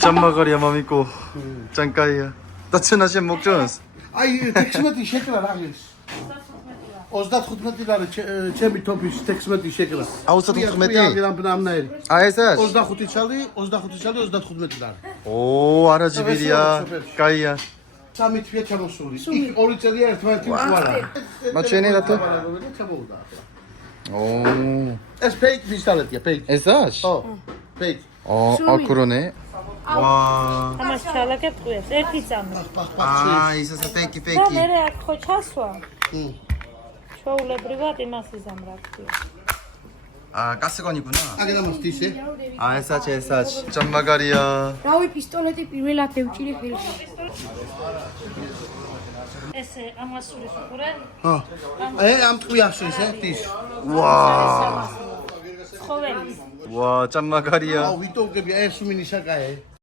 짬마가리야 마미꼬 짱까이야 따뜻하신 목전스 აი 16 შეკრა რა არის 35 ლარი ჩემი თოფის 16 შეკრა აუცად 15? ამნაირი 아 에사시 25 чალი 35 ლარი 오 아라지비리야 까이야 სამი თვია ჩამოსული იქ ორი წელია ერთმანეთი უყარა 마ჩენი რატო? 오 ეს ფეიქ პისტოლეტია ფეიქ 에사시 ო ფეიქ 아 그러네 와 ამას ჩალაგებ ტყუებს ერთი წამი 아 있었어 페이키 და 페이키 მე აქ ხო ჩასვა ჩვეულებრივად იმას იზამ რა ქვია 아 가스건이구나 აგერამას დისე 아 에사치 짬마가리야 რავი პისტოლეტი პირველად ევჭირე ხელში. ესე ამას სულის უყურე ჰა ამ ტყვიახში ეს დის 와 ცხოველი 와 짬마가리야 აუ ვიტო უგები ეს მინისაკაე